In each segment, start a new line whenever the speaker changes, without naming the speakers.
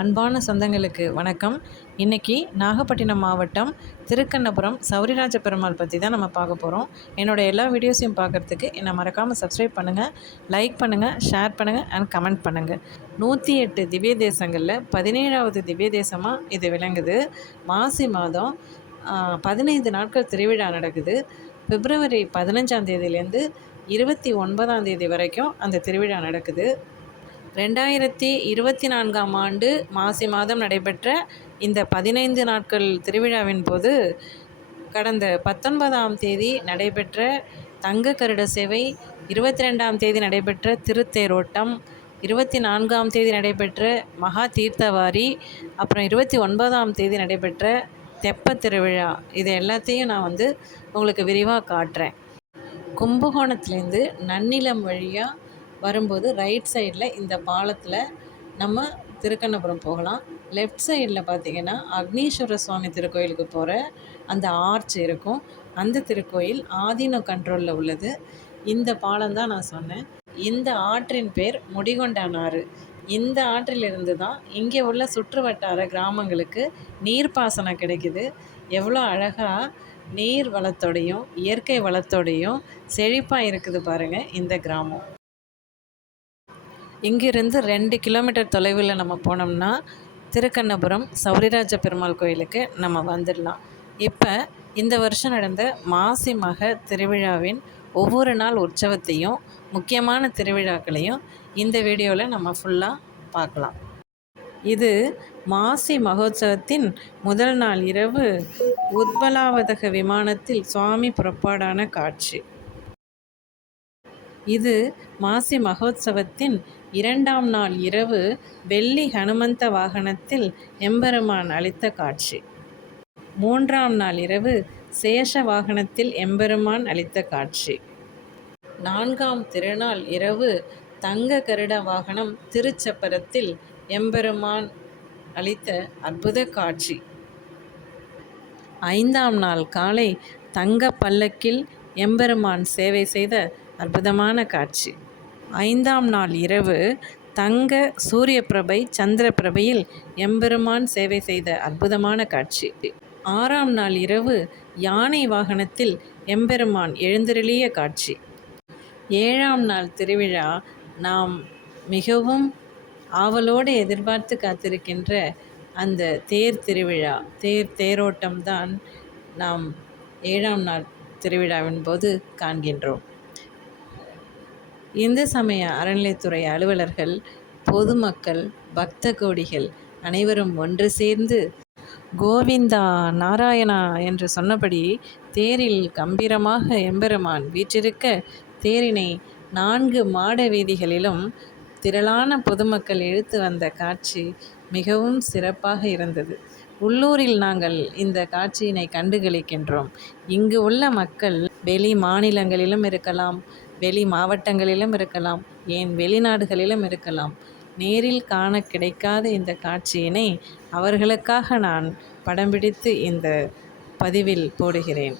அன்பான சொந்தங்களுக்கு வணக்கம். இன்றைக்கி நாகப்பட்டினம் மாவட்டம் திருக்கண்ணபுரம் சௌரிராஜ பெருமாள் பற்றி தான் நம்ம பார்க்க போகிறோம் என்னோடய எல்லா வீடியோஸையும் பார்க்குறதுக்கு என்னை மறக்காமல் சப்ஸ்கிரைப் பண்ணுங்கள் லைக் பண்ணுங்கள் ஷேர் பண்ணுங்கள் அண்ட் கமெண்ட் பண்ணுங்கள் நூற்றி எட்டு திவ்ய தேசங்களில் பதினேழாவது திவ்ய தேசமாக இது விளங்குது. மாசி மாதம் பதினைந்து நாட்கள் திருவிழா நடக்குது. பிப்ரவரி பதினஞ்சாம் தேதியிலேருந்து இருபத்தி ஒன்பதாம் தேதி வரைக்கும் அந்த திருவிழா நடக்குது. ரெண்டாயிரத்தி இருபத்தி நான்காம் ஆண்டு மாசி மாதம் நடைபெற்ற இந்த பதினைந்து நாட்கள் திருவிழாவின் போது கடந்த பத்தொன்பதாம் தேதி நடைபெற்ற தங்க கருட சேவை இருபத்தி ரெண்டாம் தேதி நடைபெற்ற திருத்தேரோட்டம் இருபத்தி நான்காம் தேதி நடைபெற்ற மகா தீர்த்தவாரி அப்புறம் இருபத்தி ஒன்பதாம் தேதி நடைபெற்ற தெப்ப திருவிழா. இது எல்லாத்தையும் நான் வந்து உங்களுக்கு விரிவாக காட்டுறேன். கும்பகோணத்துலேருந்து நன்னிலம் வழியாக வரும்போது ரைட் சைடில் இந்த பாலத்தில் நம்ம திருக்கண்ணபுரம் போகலாம். லெஃப்ட் சைடில் பார்த்திங்கன்னா அக்னீஸ்வர சுவாமி திருக்கோயிலுக்கு போகிற அந்த ஆர்ச் இருக்கும். அந்த திருக்கோயில் ஆதீன கண்ட்ரோலில் உள்ளது. இந்த பாலம் தான் நான் சொன்னேன். இந்த ஆற்றின் பேர் முடிகொண்டானாறு. இந்த ஆற்றிலிருந்து தான் இங்கே உள்ள சுற்று வட்டார கிராமங்களுக்கு நீர்ப்பாசனம் கிடைக்குது. எவ்வளோ அழகாக நீர் வளத்தோடையும் இயற்கை வளத்தோடையும் செழிப்பாக இருக்குது பாருங்கள் இந்த கிராமம். இங்கிருந்து ரெண்டு கிலோமீட்டர் தொலைவில் நம்ம போனோம்னா திருக்கண்ணபுரம் சௌரிராஜ பெருமாள் கோயிலுக்கு நம்ம வந்துடலாம். இப்போ இந்த வருஷம் நடந்த மாசி மக திருவிழாவின் ஒவ்வொரு நாள் உற்சவத்தையும் முக்கியமான திருவிழாக்களையும் இந்த வீடியோவில் நம்ம ஃபுல்லாக பார்க்கலாம். இது மாசி மகோத்சவத்தின் முதல் நாள் இரவு உத்பலாவதக விமானத்தில் சுவாமி புறப்பாடான காட்சி. இது மாசி மகோத்சவத்தின் இரண்டாம் நாள் இரவு வெள்ளி ஹனுமந்த வாகனத்தில் எம்பெருமான் அளித்த காட்சி. மூன்றாம் நாள் இரவு சேஷ வாகனத்தில் எம்பெருமான் அளித்த காட்சி. நான்காம் திருநாள் இரவு தங்க கருட வாகனம் திருச்சப்பரத்தில் எம்பெருமான் அளித்த அற்புத காட்சி. ஐந்தாம் நாள் காலை தங்க பல்லக்கில் எம்பெருமான் சேவை செய்த அற்புதமான காட்சி. ஐந்தாம் நாள் இரவு தங்க சூரிய பிரபை சந்திர பிரபையில் எம்பெருமான் சேவை செய்த அற்புதமான காட்சி. ஆறாம் நாள் இரவு யானை வாகனத்தில் எம்பெருமான் எழுந்திரளிய காட்சி. ஏழாம் நாள் திருவிழா நாம் மிகவும் ஆவலோடு எதிர்பார்த்து காத்திருக்கின்ற அந்த தேர் திருவிழா. தேர் தேரோட்டம்தான் நாம் ஏழாம் நாள் திருவிழாவின் போது காண்கின்றோம். இந்து சமய அறநிலைத்துறை அலுவலர்கள் பொதுமக்கள் பக்த கோடிகள் அனைவரும் ஒன்று சேர்ந்து கோவிந்தா நாராயணா என்று சொன்னபடி தேரில் கம்பீரமாக எம்பெருமான் வீற்றிருக்க தேரினை நான்கு மாட வீதிகளிலும் திரளான பொதுமக்கள் இழுத்து வந்த காட்சி மிகவும் சிறப்பாக இருந்தது. உள்ளூரில் நாங்கள் இந்த காட்சியினை கண்டுகளிக்கின்றோம் இங்கு உள்ள மக்கள் வெளி மாநிலங்களிலும் இருக்கலாம் வெளி மாவட்டங்களிலும் இருக்கலாம் ஏன் வெளிநாடுகளிலும் இருக்கலாம். நேரில் காண கிடைக்காத இந்த காட்சியினை அவர்களுக்காக நான் படம் பிடித்து இந்த பதிவில் போடுகிறேன்.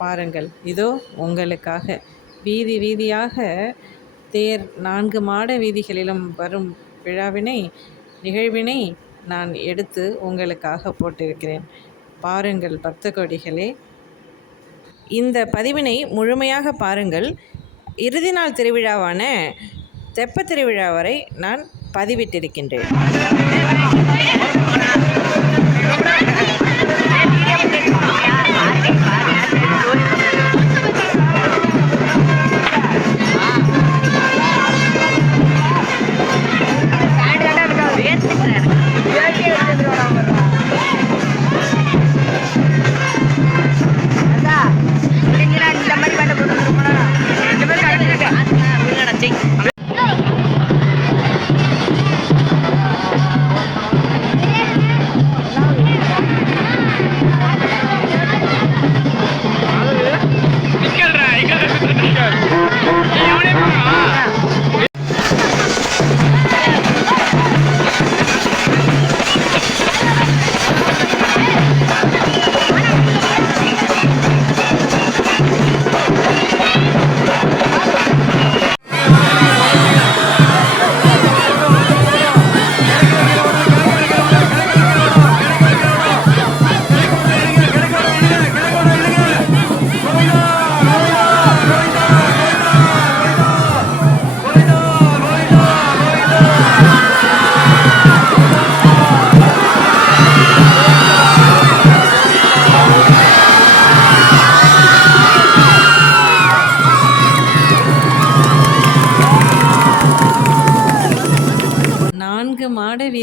பாருங்கள் இதோ உங்களுக்காக. வீதி வீதியாக தேர் நான்கு மாட வீதிகளிலும் வரும் விழாவினை நிகழ்வினை நான் எடுத்து உங்களுக்காக போட்டிருக்கிறேன். பாருங்கள் பக்த கொடிகளே. இந்த பதிவினை முழுமையாக பாருங்கள். இறுதி நாள் திருவிழாவான தெப்ப திருவிழா வரை நான் பதிவிட்டிருக்கின்றேன்.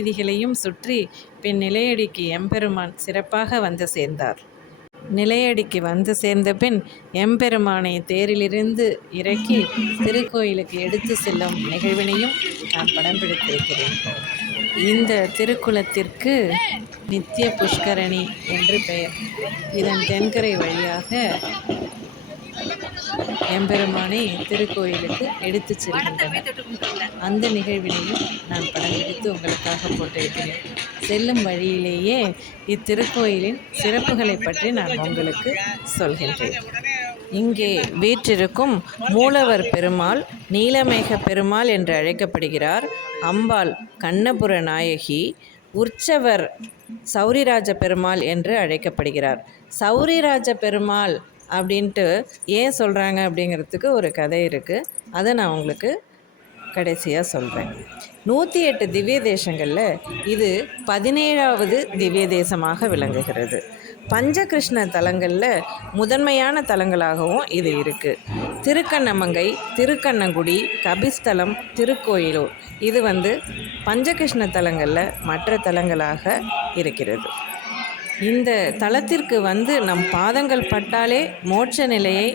வீதிகளையும் சுற்றி பின் நிலையடிக்கு எம்பெருமான் சிறப்பாக வந்து சேர்ந்தார். நிலையடிக்கு வந்து சேர்ந்த பின் எம்பெருமானை தேரிலிருந்து இறக்கி திருக்கோயிலுக்கு எடுத்து செல்லும் நிகழ்வினையும் நான் படம் பிடித்திருக்கிறேன். இந்த திருக்குளத்திற்கு நித்திய புஷ்கரணி என்று பெயர். இதன் தென்கரை வழியாக எம்பெருமானை திருக்கோயிலுக்கு எடுத்துச் செல்கின்றனர். அந்த நிகழ்வினையும் நான் படம் எடுத்து உங்களுக்காக போட்டிருக்கிறேன். செல்லும் வழியிலேயே இத்திருக்கோயிலின் சிறப்புகளை பற்றி நான் உங்களுக்கு சொல்கின்றேன். இங்கே வீற்றிருக்கும் மூலவர் பெருமாள் நீலமேக பெருமாள் என்று அழைக்கப்படுகிறார். அம்பாள் கண்ணபுர நாயகி உற்சவர் சௌரிராஜ பெருமாள் என்று அழைக்கப்படுகிறார். சௌரிராஜ பெருமாள் அப்படின்ட்டு ஏன் சொல்கிறாங்க அப்படிங்கிறதுக்கு ஒரு கதை இருக்குது அதை நான் உங்களுக்கு கடைசியாக சொல்கிறேன் நூற்றி எட்டு திவ்ய தேசங்களில் இது பதினேழாவது திவ்ய தேசமாக விளங்குகிறது. பஞ்சகிருஷ்ண தலங்களில் முதன்மையான தலங்களாகவும் இது இருக்குது திருக்கண்ணமங்கை திருக்கண்ணங்குடி கபிஸ்தலம் திருக்கோயிலூர் இது வந்து பஞ்சகிருஷ்ண தலங்களில் மற்ற தலங்களாக இருக்கிறது. இந்த தலத்திற்கு வந்து நம் பாதங்கள் பட்டாலே மோட்ச நிலையை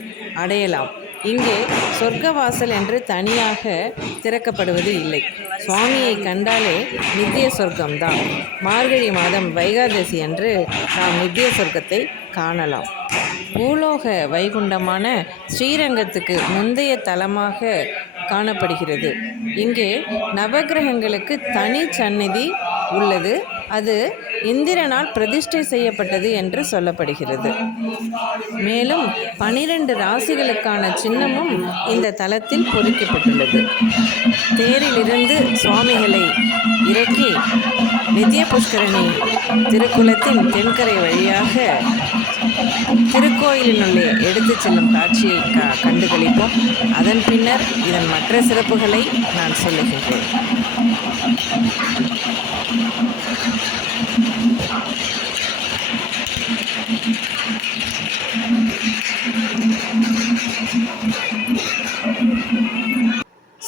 அடையலாம். இங்கே சொர்க்கவாசல் என்று தனியாக திறக்கப்படுவது இல்லை. சுவாமியை கண்டாலே நித்திய சொர்க்கம்தான். மார்கழி மாதம் வைகாதசி அன்று நாம் நித்திய சொர்க்கத்தை காணலாம். பூலோக வைகுண்டமான ஸ்ரீரங்கத்துக்கு முந்தைய தலமாக காணப்படுகிறது. இங்கே நவகிரகங்களுக்கு தனி சந்நிதி உள்ளது. அது இந்திரனால் பிரதிஷ்டை செய்யப்பட்டது என்று சொல்லப்படுகிறது. மேலும் பனிரெண்டு ராசிகளுக்கான சின்னமும் இந்த தலத்தில் பொறிக்கப்பட்டுள்ளது. தேரிலிருந்து சுவாமிகளை இறக்கி நித்ய புஷ்கரணி திருக்குளத்தின் தென்கரை வழியாக திருக்கோயிலினுள்ளே எடுத்துச் செல்லும் காட்சியை க கண்டுகளிப்போம். அதன் பின்னர் இதன் மற்ற சிறப்புகளை நான் சொல்லுகின்றேன்.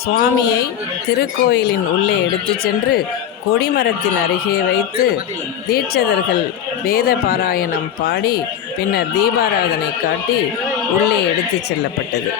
சுவாமியை திருக்கோயிலின் உள்ளே எடுத்துச் சென்று கொடிமரத்தின் அருகே வைத்து தீட்சதர்கள் வேத பாராயணம் பாடி பின்னர் தீபாராதனை காட்டி உள்ளே எடுத்துச் செல்லப்பட்டது.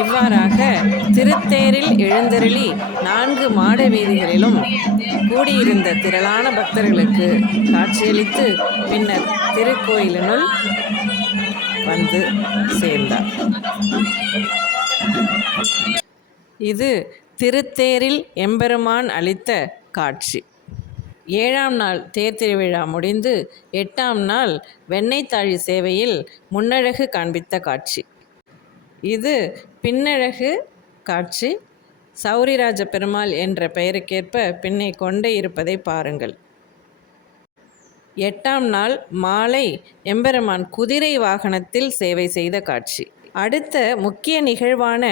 இவ்வாறாக திருத்தேரில் எழுந்தருளி நான்கு மாட வீதிகளிலும் கூடியிருந்த திரளான பக்தர்களுக்கு காட்சியளித்து பின்னர் திருக்கோயிலினுள் வந்து சேர்ந்தார். இது திருத்தேரில் எம்பெருமான் அளித்த காட்சி. ஏழாம் நாள் தேர் திருவிழா முடிந்து எட்டாம் நாள் வெண்ணெய்த்தாழி சேவையில் முன்னழகு காண்பித்த காட்சி. இது பின்னழகு காட்சி. சௌரிராஜ பெருமாள் என்ற பெயருக்கேற்ப பின்னை கொண்டே இருப்பதை பாருங்கள். எட்டாம் நாள் மாலை எம்பெருமான் குதிரை வாகனத்தில் சேவை செய்த காட்சி. அடுத்த முக்கிய நிகழ்வான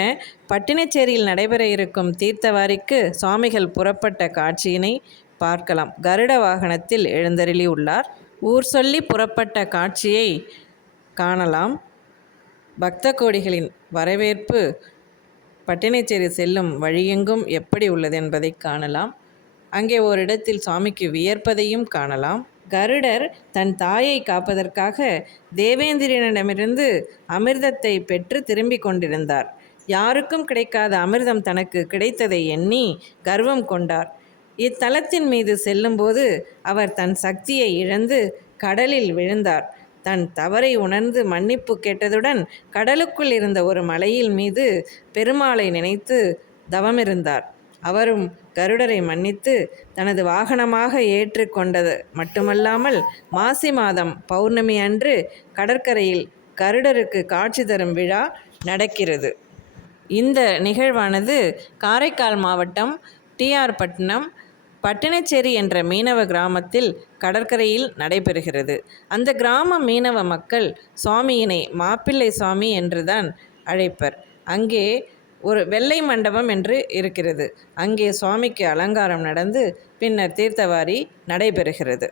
பட்டினச்சேரியில் நடைபெற இருக்கும் தீர்த்தவாரிக்கு சுவாமிகள் புறப்பட்ட காட்சியினை பார்க்கலாம். கருட வாகனத்தில் எழுந்தருளி உள்ளார். ஊர் சொல்லி புறப்பட்ட காட்சியை காணலாம். பக்த கோடிகளின் வரவேற்பு பட்டினைச்சேரி செல்லும் வழியெங்கும் எப்படி உள்ளது என்பதை காணலாம். அங்கே ஓரிடத்தில் சுவாமிக்கு வியர்ப்பதையும் காணலாம். கருடர் தன் தாயை காப்பதற்காக தேவேந்திரனிடமிருந்து அமிர்தத்தை பெற்று திரும்பிக் கொண்டிருந்தார். யாருக்கும் கிடைக்காத அமிர்தம் தனக்கு கிடைத்ததை எண்ணி கர்வம் கொண்டார். இத்தலத்தின் மீது செல்லும்போது அவர் தன் சக்தியை இழந்து கடலில் விழுந்தார். தன் தவறை உணர்ந்து மன்னிப்பு கேட்டதுடன் கடலுக்குள் இருந்த ஒரு மலையில் மீது பெருமாளை நினைத்து தவமிருந்தார். அவரும் கருடரை மன்னித்து தனது வாகனமாக ஏற்றுக்கொண்டது மட்டுமல்லாமல் மாசி மாதம் பௌர்ணமி அன்று கடற்கரையில் கருடருக்கு காட்சி தரும் விழா நடக்கிறது. இந்த நிகழ்வானது காரைக்கால் மாவட்டம் டிஆர் பட்டினம் பட்டினச்சேரி என்ற மீனவ கிராமத்தில் கடற்கரையில் நடைபெறுகிறது. அந்த கிராம மீனவ மக்கள் சுவாமியினை மாப்பிள்ளை சுவாமி என்றுதான் அழைப்பர். அங்கே ஒரு வெள்ளை மண்டபம் என்று இருக்கிறது. அங்கே சுவாமிக்கு அலங்காரம் நடந்து பின்னர் தீர்த்தவாரி நடைபெறுகிறது.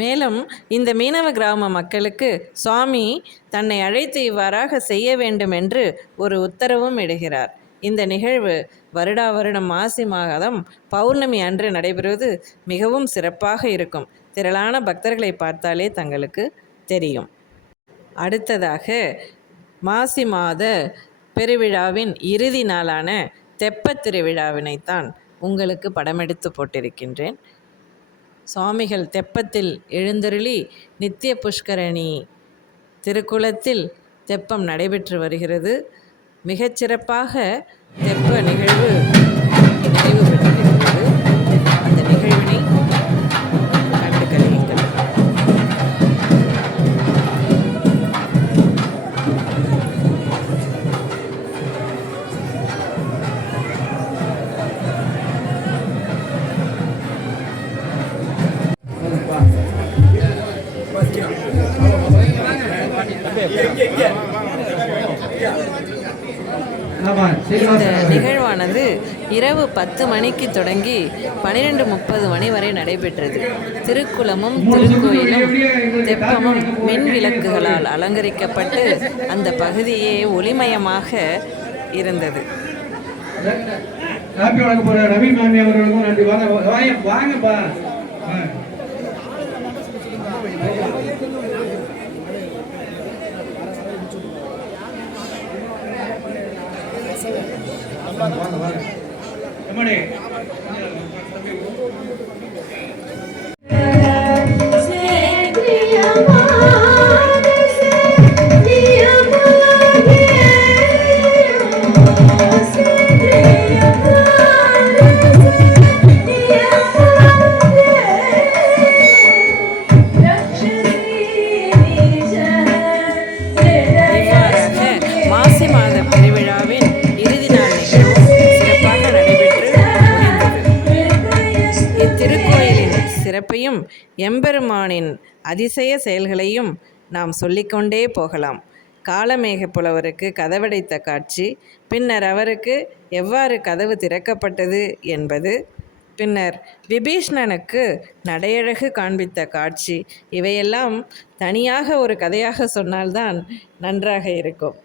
மேலும் இந்த மீனவ கிராம மக்களுக்கு சுவாமி தன்னை அழைத்து இவ்வாறாக செய்ய வேண்டும் என்று ஒரு உத்தரவும் இடுகிறார். இந்த நிகழ்வு வருடா வருடம் மாசி மாதம் பௌர்ணமி அன்று நடைபெறுவது மிகவும் சிறப்பாக இருக்கும். திரளான பக்தர்களை பார்த்தாலே தங்களுக்கு தெரியும். அடுத்ததாக மாசி மாத பெருவிழாவின் இறுதி நாளான தெப்பத் திருவிழாவினைத்தான் உங்களுக்கு படமெடுத்து போட்டிருக்கின்றேன். சுவாமிகள் தெப்பத்தில் எழுந்தருளி நித்திய புஷ்கரணி திருக்குளத்தில் தெப்பம் நடைபெற்று வருகிறது. மிகச்சிறப்பாக தெப்ப நிகழ்வு. இந்த நிகழ்வானது இரவு பத்து மணிக்கு தொடங்கி பன்னிரெண்டு முப்பது மணி வரை நடைபெற்றது. திருக்குளமும் திருக்கோயிலும் தெப்பமும் மின் விளக்குகளால் அலங்கரிக்கப்பட்டு அந்த பகுதியே ஒளிமயமாக இருந்தது.
காப்பி வழங்க போற ரவி மாமி அவர்களுக்கும் நன்றி. வாங்க வாங்கப்பா வாங்க. வாங்க, வாங்க, வாங்க. எம்மாடி?
அதிசய செயல்களையும் நாம் சொல்லிக்கொண்டே போகலாம். காலமேக புலவருக்கு கதவடைத்த காட்சி பின்னர் அவருக்கு எவ்வாறு கதவு திறக்கப்பட்டது என்பது பின்னர் விபீஷ்ணனுக்கு நடையழகு காண்பித்த காட்சி இவையெல்லாம் தனியாக ஒரு கதையாக சொன்னால்தான் நன்றாக இருக்கும்.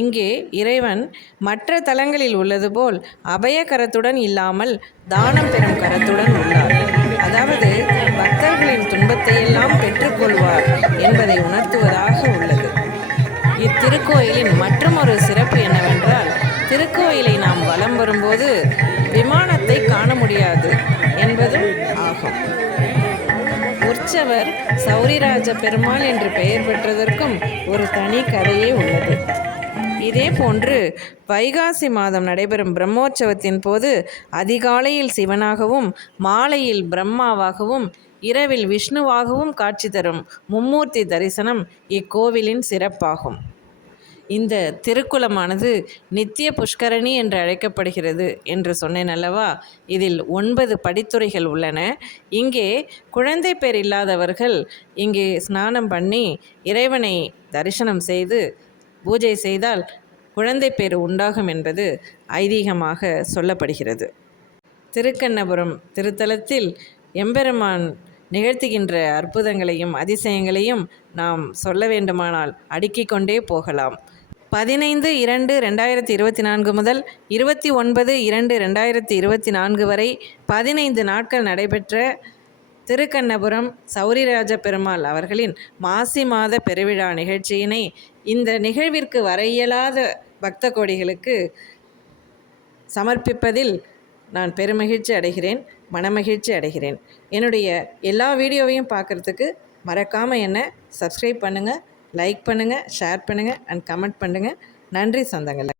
இங்கே இறைவன் மற்ற தலங்களில் உள்ளது போல் அபய கரத்துடன் இல்லாமல் தானம் பெறும் கரத்துடன் உள்ளார். அதாவது பக்தர்களின் துன்பத்தையெல்லாம் பெற்றுக்கொள்வார் என்பதை உணர்த்துவதாக உள்ளது. இத்திருக்கோயிலின் மற்றொரு சிறப்பு என்னவென்றால் திருக்கோயிலை நாம் வலம் வரும்போது விமானத்தை காண முடியாது என்பதும் ஆகும். உற்சவர் சௌரிராஜ பெருமாள் என்று பெயர் பெற்றதற்கும் ஒரு தனி கதையே உள்ளது. இதே போன்று வைகாசி மாதம் நடைபெறும் பிரம்மோற்சவத்தின் போது அதிகாலையில் சிவனாகவும் மாலையில் பிரம்மாவாகவும் இரவில் விஷ்ணுவாகவும் காட்சி தரும் மும்மூர்த்தி தரிசனம் இக்கோவிலின் சிறப்பாகும். இந்த திருக்குளமானது நித்திய புஷ்கரணி என்று அழைக்கப்படுகிறது என்று சொன்னேன் அல்லவா? இதில் ஒன்பது படித்துறைகள் உள்ளன. இங்கே குழந்தை பேர் இல்லாதவர்கள் இங்கே ஸ்நானம் பண்ணி இறைவனை தரிசனம் செய்து பூஜை செய்தால் குழந்தை பேர் உண்டாகும் என்பது ஐதீகமாக சொல்லப்படுகிறது. திருக்கண்ணபுரம் திருத்தலத்தில் எம்பெருமான் நிகழ்த்துகின்ற அற்புதங்களையும் அதிசயங்களையும் நாம் சொல்ல வேண்டுமானால் அடுக்கிக் கொண்டே போகலாம். பதினைந்து இரண்டு ரெண்டாயிரத்தி இருபத்தி நான்கு முதல் இருபத்தி ஒன்பது இரண்டு ரெண்டாயிரத்தி இருபத்தி நான்கு வரை பதினைந்து நாட்கள் நடைபெற்ற திருக்கண்ணபுரம் சௌரிராஜ பெருமாள் அவர்களின் மாசி மாத பெருவிழா நிகழ்ச்சியினை இந்த நிகழ்விற்கு வர இயலாத பக்த கோடிகளுக்கு சமர்ப்பிப்பதில் நான் பெருமகிழ்ச்சி அடைகிறேன். மனமகிழ்ச்சி அடைகிறேன். என்னுடைய எல்லா வீடியோவையும் பார்க்குறதுக்கு மறக்காமல் என்னை சப்ஸ்கிரைப் பண்ணுங்கள் லைக் பண்ணுங்கள் ஷேர் பண்ணுங்கள் அண்ட் கமெண்ட் பண்ணுங்கள் நன்றி சொந்தங்களை.